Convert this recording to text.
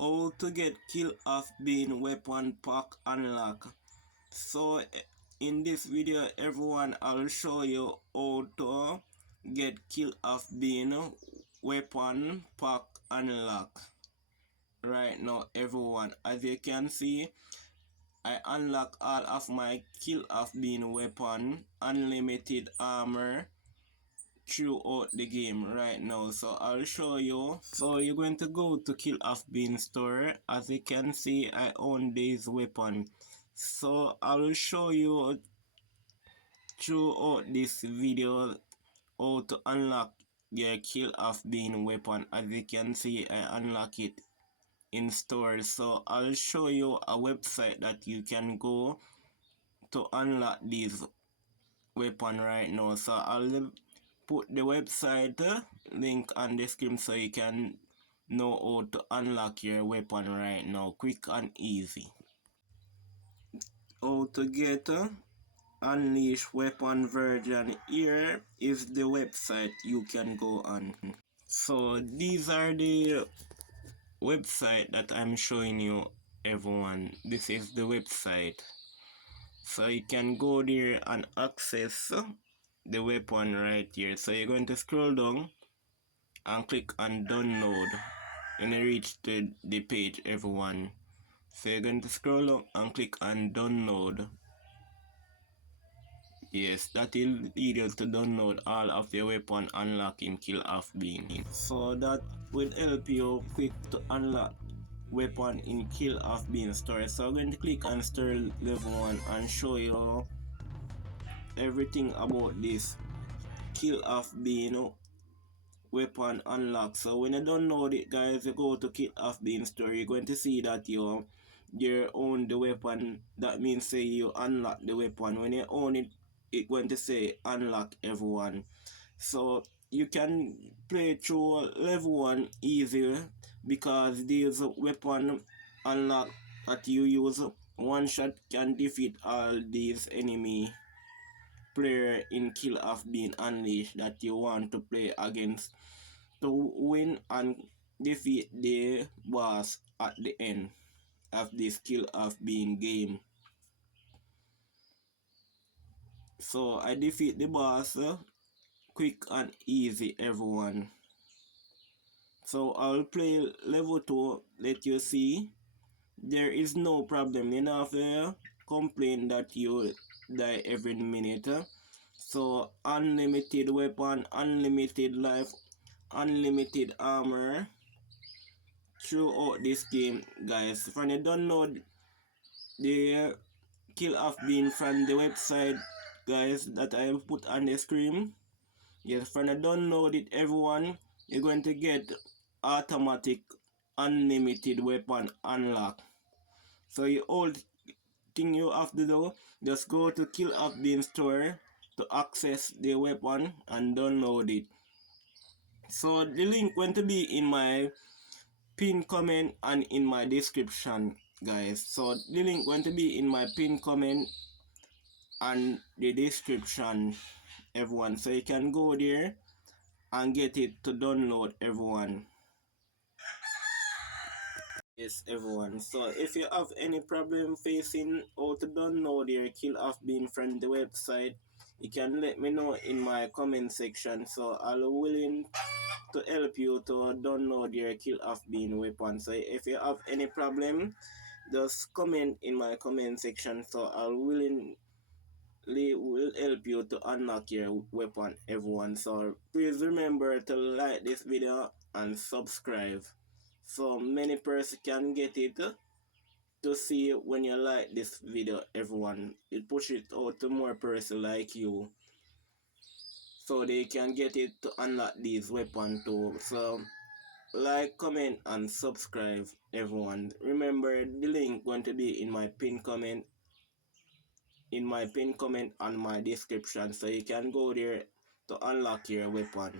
How to get Kill Off Bean weapon pack unlock. So in this video everyone, I'll show you how to get Kill Off Bean weapon pack unlock. Right now everyone, as you can see, I unlock all of my Kill Off Bean weapon, unlimited armor throughout the game right now. So I'll show you. So you're going to go to Kill Off Bean store. As you can see, I own this weapon, so I will show you throughout this video how to unlock your Kill Off Bean weapon. As you can see, I unlock it in store, so I'll show you a website that you can go to unlock this weapon right now. So I'll put the website link on the screen so you can know how to unlock your weapon right now, quick and easy. How to get Unleash weapon version, here is the website you can go on. So these are the website that I'm showing you everyone. This is the website, so you can go there and access the weapon right here. So you're going to scroll down and click on download when you reach the page everyone. So you're going to scroll up and click on download. Yes, that will lead you to download all of your weapon unlocking Kill Off Bean. So that will help you quick to unlock weapon in Kill Off Bean store. So I'm going to click on store level 1 and show you everything about this Kill Off Bean weapon unlock. So when you download it guys, you go to Kill Off Bean store, you're going to see that you own the weapon. That means say you unlock the weapon. When you own it, it's going to say unlock everyone. So you can play through level 1 easier because these weapon unlock that you use one shot can defeat all these enemy player in Kill Off Bean Unleashed that you want to play against to win and defeat the boss at the end of this Kill Off Bean game. So I defeat the boss quick and easy everyone. So I'll play level 2, let you see. There is no problem, you know, if you complain that you die every minute. So unlimited weapon, unlimited life, unlimited armor throughout this game guys. When you download the Kill Off Bean from the website guys that I will put on the screen, yes, when you download it everyone, you're going to get automatic unlimited weapon unlock. So the old thing you have to do, just go to Kill Off Bean store to access the weapon and download it. So the link going to be in my pinned comment and in my description guys. So the link going to be in my pinned comment and the description everyone, so you can go there and get it to download everyone. Yes everyone, so if you have any problem facing how to download your Kill Off Bean from the website, you can let me know in my comment section, so I'll willing to help you to download your Kill Off Bean weapon. So if you have any problem, just comment in my comment section, so I'll willingly will help you to unlock your weapon everyone. So please remember to like this video and subscribe so many persons can get it to see when you like this video everyone. It push it out to more person like you so they can get it to unlock these weapons too. So like, comment and subscribe everyone. Remember the link going to be in my pinned comment and my description, so you can go there to unlock your weapon.